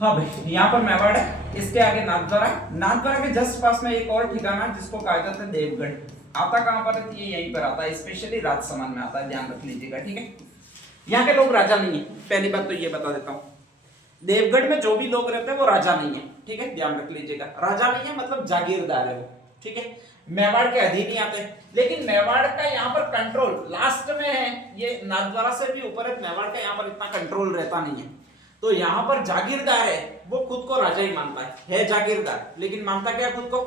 हाँ भाई, यहाँ पर मेवाड़ है, इसके आगे नाथद्वारा। नाथद्वारा के जस्ट पास में एक और ठिकाना जिसको कहा जाता है देवगढ़। आता कहाँ पर है? ये यहीं पर आता है, स्पेशली राजसमंद में आता है, ध्यान रख लीजिएगा, ठीक है। यहाँ के लोग राजा नहीं है, पहली बात तो ये बता देता हूँ। देवगढ़ में जो भी लोग रहते हैं वो राजा नहीं है, ठीक है, ध्यान रख लीजिएगा। राजा नहीं है मतलब जागीरदार है वो, ठीक है। मेवाड़ के अधीन ही आते हैं, लेकिन मेवाड़ का यहाँ पर कंट्रोल लास्ट में है, ये नाथद्वारा से भी ऊपर है। मेवाड़ का यहाँ पर इतना कंट्रोल रहता नहीं है, तो यहाँ पर जागीरदार है, वो खुद को राजा ही मानता है जागीरदार, लेकिन मानता क्या खुद को?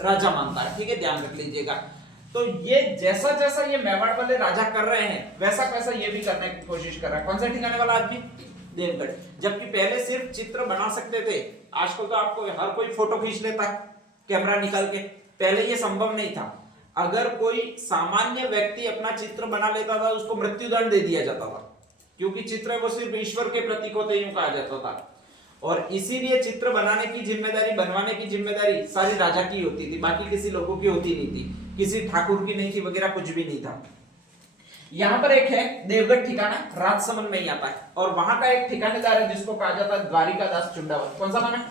राजा मानता है, ठीक है, ध्यान रख लीजिएगा। तो ये जैसा जैसा ये मेवाड़ वाले राजा कर रहे हैं वैसा वैसा ये भी करने की कोशिश कर रहा है। कौन सा ठिकाने वाला आदमी? देवगढ़। जबकि पहले सिर्फ चित्र बना सकते थे, आजकल तो आपको हर कोई फोटो खींच लेता है कैमरा निकाल के, पहले ये संभव नहीं था। अगर कोई सामान्य व्यक्ति अपना चित्र बना लेता था उसको मृत्युदंड दे दिया जाता था, क्योंकि चित्र वो सिर्फ ईश्वर के प्रतीक होते यूं कहा जाता था। और इसीलिए चित्र बनाने की जिम्मेदारी, बनवाने की जिम्मेदारी सारी राजा की होती थी, बाकी किसी लोगों की होती नहीं थी, किसी ठाकुर की नहीं थी वगैरह, कुछ भी नहीं था। यहाँ पर एक है देवगढ़ ठिकाना, राजसमंद में ही आता है, और वहां का एक ठिकानेदार है जिसको कहा जाता है द्वारिका दास चुंडावत। कौन सा नाम है?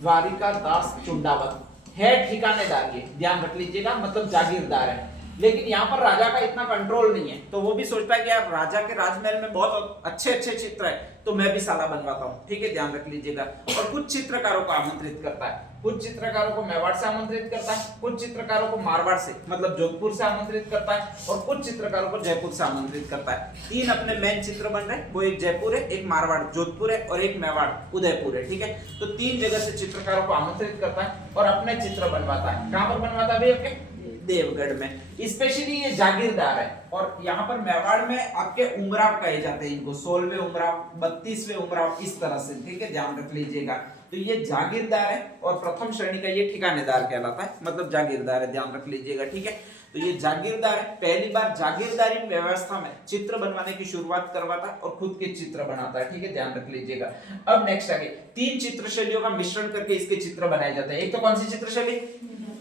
द्वारिका दास चुंडावत है ठिकानेदार, ये ध्यान रख लीजिएगा, मतलब जागीरदार है। लेकिन यहाँ पर राजा का इतना कंट्रोल नहीं है, तो वो भी सोचता है कि यार राजा के राजमहल में बहुत अच्छे अच्छे चित्र है, तो मैं भी साला बनवाता हूँ, ठीक है, ध्यान रख लीजिएगा। और कुछ चित्रकारों को आमंत्रित करता है, कुछ चित्रकारों को मेवाड़ से आमंत्रित करता है, कुछ चित्रकारों को मारवाड़ से मतलब जोधपुर से आमंत्रित करता है, और कुछ चित्रकारों को जयपुर से आमंत्रित करता है। तीन अपने मेन चित्र बन रहे हैं, वो एक जयपुर है, एक मारवाड़ जोधपुर है, और एक मेवाड़ उदयपुर है, ठीक है। तो तीन जगह से चित्रकारों को आमंत्रित करता है और अपने चित्र बनवाता है। कहां पर बनवाता है भाई? आपके देवगढ़ में। स्पेशली ये जागीरदार है, और यहाँ पर मेवाड़ में आपके उमराव कहे जाते हैं इनको, 16वें उमराव, 32वें उमराव, इस तरह से, ठीक है, ध्यान रख लीजिएगा। तो ये जागीरदार है और प्रथम श्रेणी का ये ठिकानेदार कहलाता है, मतलब जागीरदार है, ध्यान रख लीजिएगा, ठीक है। तो ये जागीरदार है, पहली बार जागीरदारी व्यवस्था में चित्र बनवाने की शुरुआत करवाता है और खुद के चित्र बनाता है, ठीक है, ध्यान रख लीजिएगा। अब नेक्स्ट आगे तीन चित्र शैलियों का मिश्रण करके इसके चित्र बनाए जाते हैं। एक तो कौन सी चित्र शैली?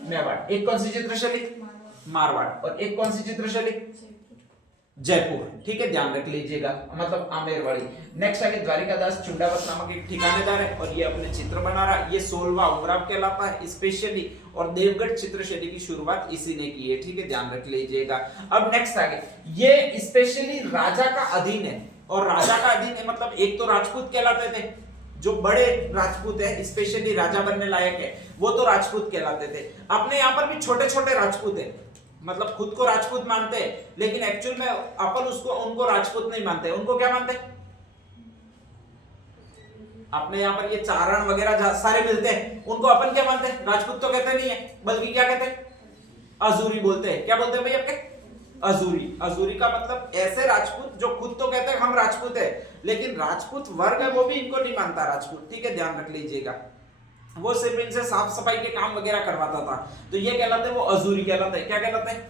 मेवाड़। एक कौन सी चित्र शैली? मारवाड़। और एक कौन सी चित्र शैली? जयपुर, ठीक है, ध्यान रख लीजिएगा, मतलब आमेरवाड़ी। नेक्स्ट आगे द्वारिका दास चुंडावत नामक एक ठिकानेदार है और ये अपने चित्र बना रहा है, ये 16वां उमराव कहलाता है स्पेशली, और देवगढ़ चित्र शैली की शुरुआत इसी ने की है, ठीक है, ध्यान रख लीजिएगा। अब नेक्स्ट आगे ये स्पेशली राजा का अधीन है, और राजा का अधीन है मतलब एक तो राजपूत कहलाते थे, जो बड़े राजपूत है स्पेशली राजा बनने लायक है वो तो राजपूत कहलाते थे। अपने यहाँ पर भी छोटे छोटे राजपूत है, मतलब खुद को राजपूत मानते हैं, लेकिन एक्चुअल में अपन उनको राजपूत नहीं मानते, उनको क्या मानते हैं? अपने यहाँ पर ये चारण वगैरह सारे मिलते हैं, उनको अपन क्या मानते हैं? राजपूत तो कहते नहीं है, बल्कि क्या कहते हैं? अजूरी बोलते हैं। क्या बोलते हैं भाई आपके? अजूरी। अजूरी का मतलब ऐसे राजपूत जो खुद तो कहते हैं हम राजपूत है, लेकिन राजपूत वर्ग है वो भी इनको नहीं मानता राजपूत, ठीक है, ध्यान रख लीजिएगा। वो सिर्फ इनसे साफ सफाई के काम वगैरह करवाता था, तो ये कहलाते हैं, वो अजूरी कहलाते हैं। क्या कहलाते हैं?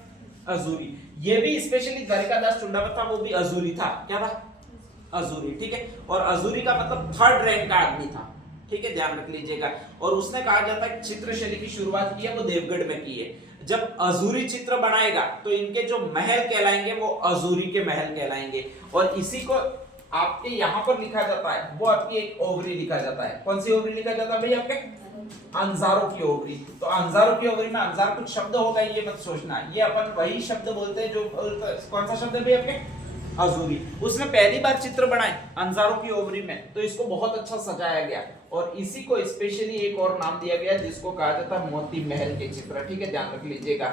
अजूरी। ये भी स्पेशली द्वारिका दास चुंडावत था, वो भी अजूरी था। क्या था? अजूरी, ठीक है। और अजूरी का मतलब थर्ड रैंक का आदमी था, ठीक है, ध्यान रख लीजिएगा। और उसने कहा जाता है चित्र शैली की शुरुआत की है वो देवगढ़ में की है। जब अजूरी चित्र बनाएगा तो इनके जो महल कहलाएंगे वो अजूरी के महल कहलाएंगे, और इसी को आपके यहाँ पर लिखा जाता है, वो आपकी एक ओवरी लिखा जाता है। कौन सी ओवरी लिखा जाता है भाई? आपके अंजारों की ओवरी। तो अंजारों की ओवरी में अंजार कुछ शब्द होगा, ये मत सोचना, ये अपन वही शब्द बोलते हैं जो कौन सा शब्द है भाई? आपके अजूरी। उसने पहली बार चित्र बनाए अंजारों की ओवरी में, तो इसको बहुत अच्छा सजाया गया, और इसी को स्पेशली एक और नाम दिया गया जिसको कहा जाता है मोती महल के चित्र, ठीक है, ध्यान रख लीजिएगा।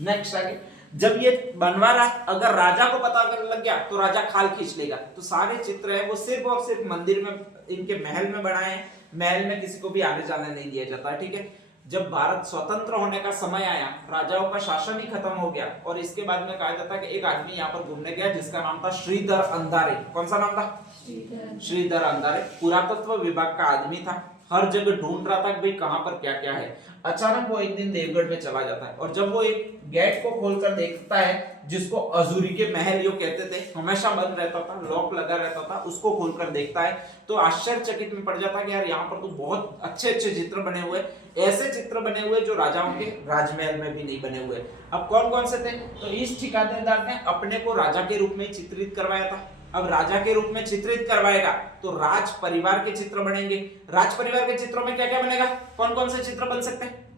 नेक्स्ट आगे जब ये बनवा रहा है, अगर राजा को पता लग गया तो राजा खाल खींच लेगा, तो सारे चित्र है वो सिर्फ और सिर्फ मंदिर में, इनके महल में बनाए हैं, महल में किसी को भी आने जाने नहीं दिया जाता, ठीक है। जब भारत स्वतंत्र होने का समय आया, राजाओं का शासन ही खत्म हो गया, और इसके बाद में कहा जाता है कि एक आदमी यहाँ पर घूमने गया जिसका नाम था श्रीधर अंधारे। कौन सा नाम था? श्रीधर अंधारे। पुरातत्व विभाग का आदमी था, हर जगह ढूंढ रहा था कि भाई कहां पर क्या क्या है। अचानक वो एक दिन देवगढ़ में चला जाता है, और जब वो एक गेट को खोलकर देखता है जिसको अजूरी के महल जो कहते थे, हमेशा बंद रहता था, लॉक लगा रहता था, उसको खोलकर देखता है तो आश्चर्यचकित में पड़ जाता है कि यार यहाँ पर तो बहुत अच्छे अच्छे चित्र बने हुए, ऐसे चित्र बने हुए जो राजाओं के राजमहल में भी नहीं बने हुए। अब कौन कौन से थे? तो इस ठिकानेदार ने अपने को राजा के रूप में चित्रित करवाया था, अब राजा के रूप में चित्रित करवाएगा तो राज परिवार के चित्र बनेंगे। राज परिवार के चित्रों में क्या क्या बनेगा, कौन कौन से चित्र बन सकते हैं?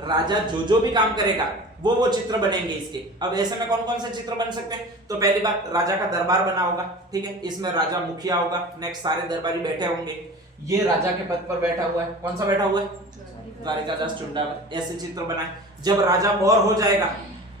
राजा जो भी काम करेगा वो चित्र बनेंगे इसके। अब ऐसे में कौन कौन से चित्र बन सकते हैं? तो पहली बात, राजा का दरबार बना होगा, ठीक है, इसमें राजा मुखिया होगा, नेक्स्ट सारे दरबारी बैठे होंगे, ये राजा के पद पर बैठा हुआ है, कौन सा बैठा हुआ है? द्वारिकादास चुंडावत। ऐसे चित्र बनाए। जब राजा बोर हो जाएगा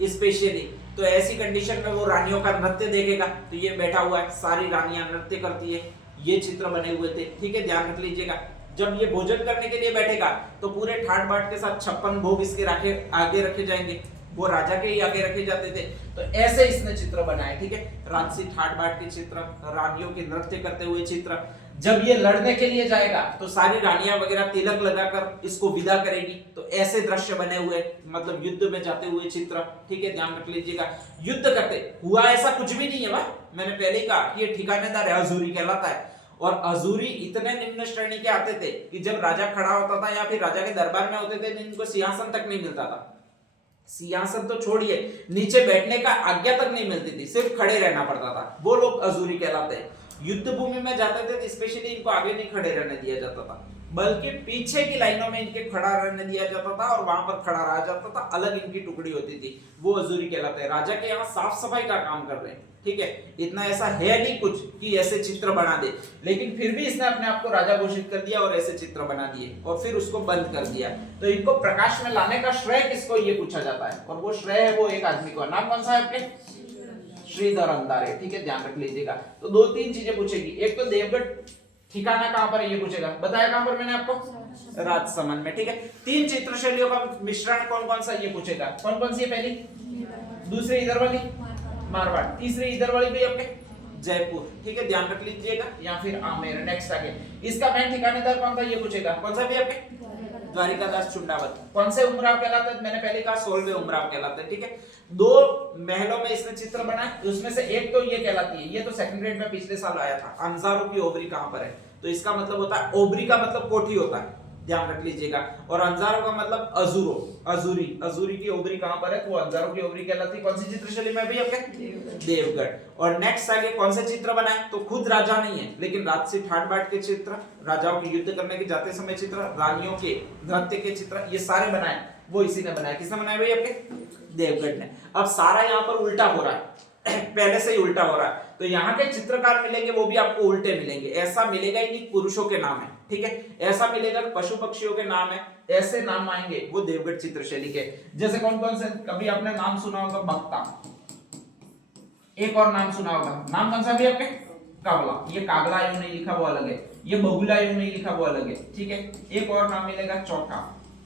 स्पेशली, तो ऐसी कंडीशन में वो रानियों का नृत्य देखेगा, तो ये बैठा हुआ है, सारी रानियां नृत्य करती है, ये चित्र बने हुए थे, ठीक है, ध्यान रख लीजिएगा। जब ये भोजन करने के लिए बैठेगा तो पूरे ठाट बाट के साथ 56 भोग इसके आगे रखे जाएंगे, वो राजा के ही आगे रखे जाते थे। तो ऐसे इसने चित्र बनाए, ठीक है, राजसी ठाट बाट के चित्र, रानियों के नृत्य करते हुए चित्र। जब ये लड़ने के लिए जाएगा तो सारी रानियां वगैरह तिलक लगाकर इसको विदा करेगी, तो ऐसे दृश्य बने हुए, मतलब युद्ध में जाते हुए चित्र, ठीक है, ध्यान रख लीजिएगा। युद्ध करते हुआ ऐसा कुछ भी नहीं है भाई, मैंने पहले ही कहा कि ये ठिकानेदार है, हजूरी कहलाता है। और हजूरी इतने निम्न श्रेणी के आते थे कि जब राजा खड़ा होता था या फिर राजा के दरबार में होते थे, इनको सिंहासन तक नहीं मिलता था। सिंहासन तो छोड़िए, नीचे बैठने का आज्ञा तक नहीं मिलती थी, सिर्फ खड़े रहना पड़ता था, वो लोग हजूरी कहलाते हैं। युद्ध भूमि में जाते थे तो स्पेशली इनको आगे नहीं खड़े रहने दिया जाता था, बल्कि पीछे की लाइनों में इनके खड़ा रहने दिया जाता था और वहां पर खड़ा रहा जाता था, अलग इनकी टुकड़ी होती थी, वो हजूरी कहलाते हैं। राजा के यहाँ साफ सफाई का काम कर रहे हैं, ठीक है, इतना ऐसा है नहीं कुछ कि ऐसे चित्र बना दे, लेकिन फिर भी इसने अपने आप को राजा घोषित कर दिया और ऐसे चित्र बना दिए और फिर उसको बंद कर दिया। तो इनको प्रकाश में लाने का श्रेय किसको, ये पूछा जाता है, और वो श्रेय है वो एक आदमी को। नाम कौन सा है आपके? श्रीधर अंधारे, ठीक है, ध्यान रख लीजिएगा। तो दो तीन चीजें पूछेगी, एक तो देवगढ़ ठिकाना कहां पर है ये पूछेगा, बताया कहां पर मैंने आपको? राजसमंद में, ठीक है। तीन चित्र शैलियों का मिश्रण कौन कौन सा ये पूछेगा, कौन कौन सी है? पहली, दूसरी इधर वाली मारवाड़, तीसरी इधर वाली भी आपके जयपुर, ठीक है, ध्यान रख लीजिएगा, या फिर आमेर। नेक्स्ट आगे, इसका मेन ठिकानेदार कौन था ये पूछेगा, कौन सा भी आपके? द्वारिकादास चुंडावत। कौन से उमराव कहलाते हैं? मैंने पहले कहा 16वें उमराव कहलाते हैं, ठीक है। दो महलों में इसने चित्र बनाए, उसमें से एक तो ये कहलाती है, ये तो सेकंड ग्रेड में पिछले साल आया था, अंजारों की ओबरी कहां पर है, तो इसका मतलब होता है, ओबरी का मतलब कोठी होता है, ध्यान रख लीजिएगा, और अंजारों का मतलब अजूरो, अजूरी, अजूरी की ओबरी कहां पर है, तो अंजारों की ओबरी कहलाती है। कौन सी चित्रशैली में भी आपके? देवगढ़। और नेक्स्ट आगे कौन से चित्र बनाए, तो खुद राजा नहीं है लेकिन राजसी ठाट बाट के चित्र, राजाओं के युद्ध करने के जाते समय चित्र, रानियों के नृत्य के चित्र, ये सारे बनाए वो इसी ने बनाया। किसने बनाया भाई? आपके देवगढ़ ने। अब सारा यहाँ पर उल्टा हो रहा है पहले से ही उल्टा हो रहा है, तो यहाँ के चित्रकार मिलेंगे वो भी आपको उल्टे मिलेंगे। ऐसा मिलेगा ही नहीं पुरुषों के नाम है, ठीक है, ऐसा मिलेगा पशु पक्षियों के नाम है, ऐसे नाम आएंगे वो देवगढ़ चित्रशैली के। जैसे कौन कौन से, कभी आपने नाम सुना होगा बक्ता, एक और नाम सुना होगा, नाम कौन सा भी आपके? कागला। ये कागला यूं नहीं लिखा वो अलग है, ये बगुला यूं नहीं लिखा वो अलग है, ठीक है। एक और नाम मिलेगा चौथा,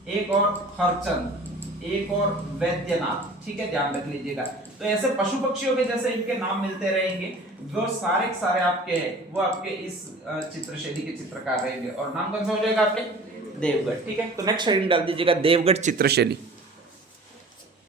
एक और हरचंद, एक और वैद्यनाथ, ठीक है, ध्यान रख लीजिएगा। तो ऐसे पशु पक्षियों के जैसे इनके नाम मिलते रहेंगे, वो सारे सारे आपके हैं वो आपके इस चित्रशैली के चित्रकार रहेंगे। और नाम कौन सा हो जाएगा आपके? देवगढ़, ठीक है। तो नेक्स्ट हेडिंग डाल दीजिएगा देवगढ़ चित्रशैली।